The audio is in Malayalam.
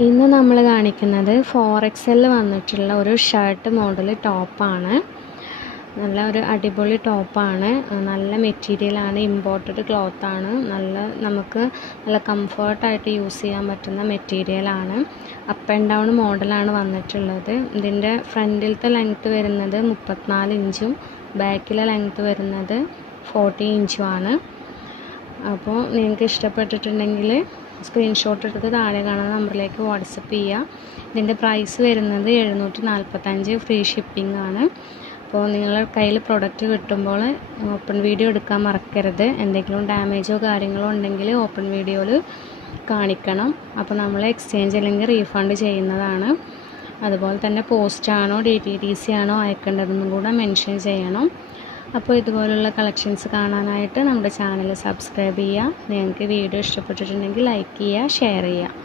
ഇന്ന് നമ്മൾ കാണിക്കുന്നത് 4XL വന്നിട്ടുള്ള ഒരു ഷർട്ട് മോഡൽ ടോപ്പാണ്. നല്ല ഒരു അടിപൊളി ടോപ്പാണ്. നല്ല മെറ്റീരിയലാണ്, ഇമ്പോർട്ടഡ് ക്ലോത്താണ്. നമുക്ക് നല്ല കംഫർട്ടായിട്ട് യൂസ് ചെയ്യാൻ പറ്റുന്ന മെറ്റീരിയലാണ്. അപ്പ് ആൻഡ് ഡൗൺ മോഡലാണ് വന്നിട്ടുള്ളത്. ഇതിൻ്റെ ഫ്രണ്ടിലത്തെ ലെങ്ത്ത് വരുന്നത് 34 ഇഞ്ചും ബാക്കിലെ ലെങ്ത്ത് വരുന്നത് 40 ഇഞ്ചുമാണ്. അപ്പോൾ നിങ്ങൾക്ക് ഇഷ്ടപ്പെട്ടിട്ടുണ്ടെങ്കിൽ സ്ക്രീൻഷോട്ട് എടുത്ത് താഴെ കാണുന്ന നമ്പറിലേക്ക് വാട്സപ്പ് ചെയ്യുക. ഇതിൻ്റെ പ്രൈസ് വരുന്നത് 745, ഫ്രീ ഷിപ്പിംഗ് ആണ്. അപ്പോൾ നിങ്ങളുടെ കയ്യിൽ പ്രൊഡക്റ്റ് കിട്ടുമ്പോൾ ഓപ്പൺ വീഡിയോ എടുക്കാൻ മറക്കരുത്. എന്തെങ്കിലും ഡാമേജോ കാര്യങ്ങളോ ഉണ്ടെങ്കിൽ ഓപ്പൺ വീഡിയോയിൽ കാണിക്കണം. അപ്പോൾ നമ്മൾ എക്സ്ചേഞ്ച് അല്ലെങ്കിൽ റീഫണ്ട് ചെയ്യുന്നതാണ്. അതുപോലെ തന്നെ പോസ്റ്റാണോ DTDC ആണോ അയക്കേണ്ടതെന്നും കൂടെ മെൻഷൻ ചെയ്യണം. അപ്പോൾ ഇതുപോലുള്ള കളക്ഷൻസ് കാണാനായിട്ട് നമ്മുടെ ചാനൽ സബ്സ്ക്രൈബ് ചെയ്യുക. നിങ്ങൾക്ക് വീഡിയോ ഇഷ്ടപ്പെട്ടിട്ടുണ്ടെങ്കിൽ ലൈക്ക് ചെയ്യുക, ഷെയർ ചെയ്യുക.